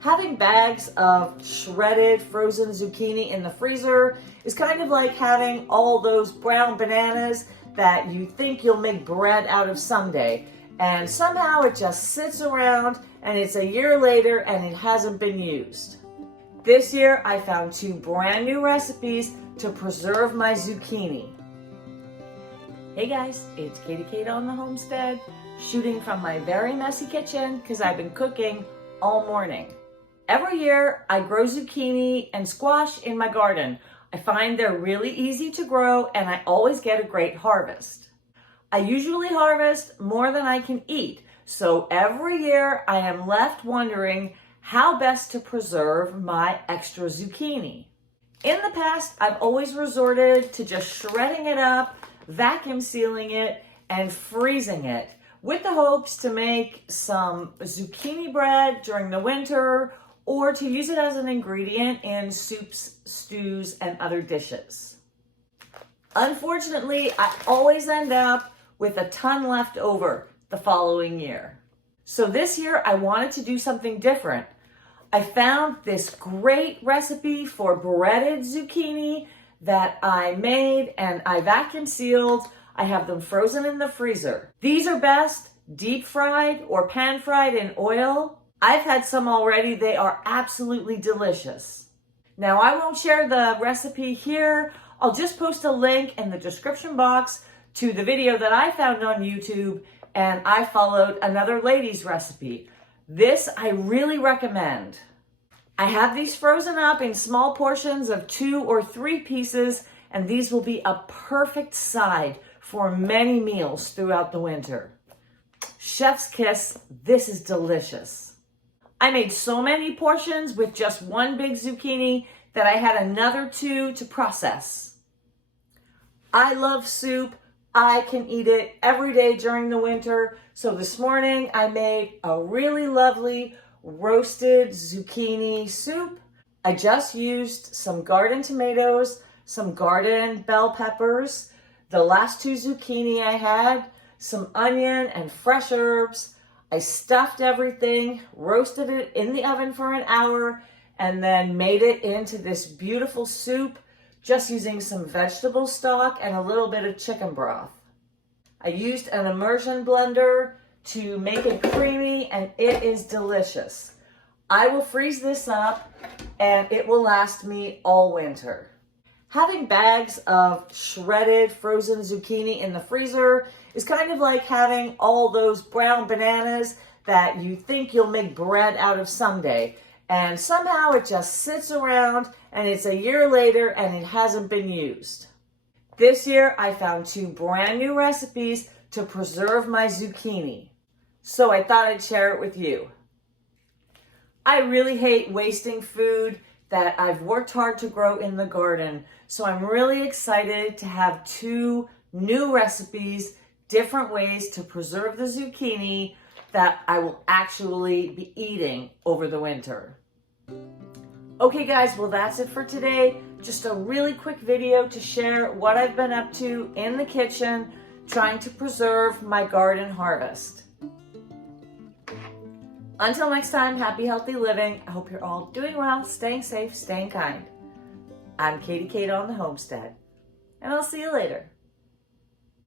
Having bags of shredded frozen zucchini in the freezer is kind of like having all those brown bananas that you think you'll make bread out of someday, and somehow it just sits around and it's a year later and it hasn't been used. This year I found 2 brand new recipes to preserve my zucchini. Hey guys, it's Katie Kate on the Homestead, shooting from my very messy kitchen because I've been cooking all morning. Every year I grow zucchini and squash in my garden. I find they're really easy to grow and I always get a great harvest. I usually harvest more than I can eat, so every year I am left wondering how best to preserve my extra zucchini. In the past, I've always resorted to just shredding it up, vacuum sealing it, and freezing it with the hopes to make some zucchini bread during the winter or to use it as an ingredient in soups, stews, and other dishes. Unfortunately, I always end up with a ton left over the following year. So this year, I wanted to do something different. I found this great recipe for breaded zucchini that I made and I vacuum sealed. I have them frozen in the freezer. These are best deep fried or pan fried in oil. I've had some already. They are absolutely delicious. Now I won't share the recipe here. I'll just post a link in the description box to the video that I found on YouTube, and I followed another lady's recipe. This I really recommend. I have these frozen up in small portions of 2 or 3 pieces, and these will be a perfect side for many meals throughout the winter. Chef's kiss, this is delicious. I made so many portions with just 1 big zucchini that I had another 2 to process. I love soup. I can eat it every day during the winter. So this morning I made a really lovely roasted zucchini soup. I just used some garden tomatoes, some garden bell peppers, the last 2 zucchini I had, some onion and fresh herbs. I stuffed everything, roasted it in the oven for an hour, and then made it into this beautiful soup just using some vegetable stock and a little bit of chicken broth. I used an immersion blender to make it creamy, and it is delicious. I will freeze this up and it will last me all winter. Having bags of shredded frozen zucchini in the freezer is kind of like having all those brown bananas that you think you'll make bread out of someday, and somehow it just sits around and it's a year later and it hasn't been used. This year I found 2 brand new recipes to preserve my zucchini, so I thought I'd share it with you. I really hate wasting food that I've worked hard to grow in the garden, so I'm really excited to have 2 new recipes, different ways to preserve the zucchini that I will actually be eating over the winter. Okay guys, well that's it for today. Just a really quick video to share what I've been up to in the kitchen trying to preserve my garden harvest. Until next time, happy, healthy living. I hope you're all doing well, staying safe, staying kind. I'm Katie Kate on the Homestead, and I'll see you later.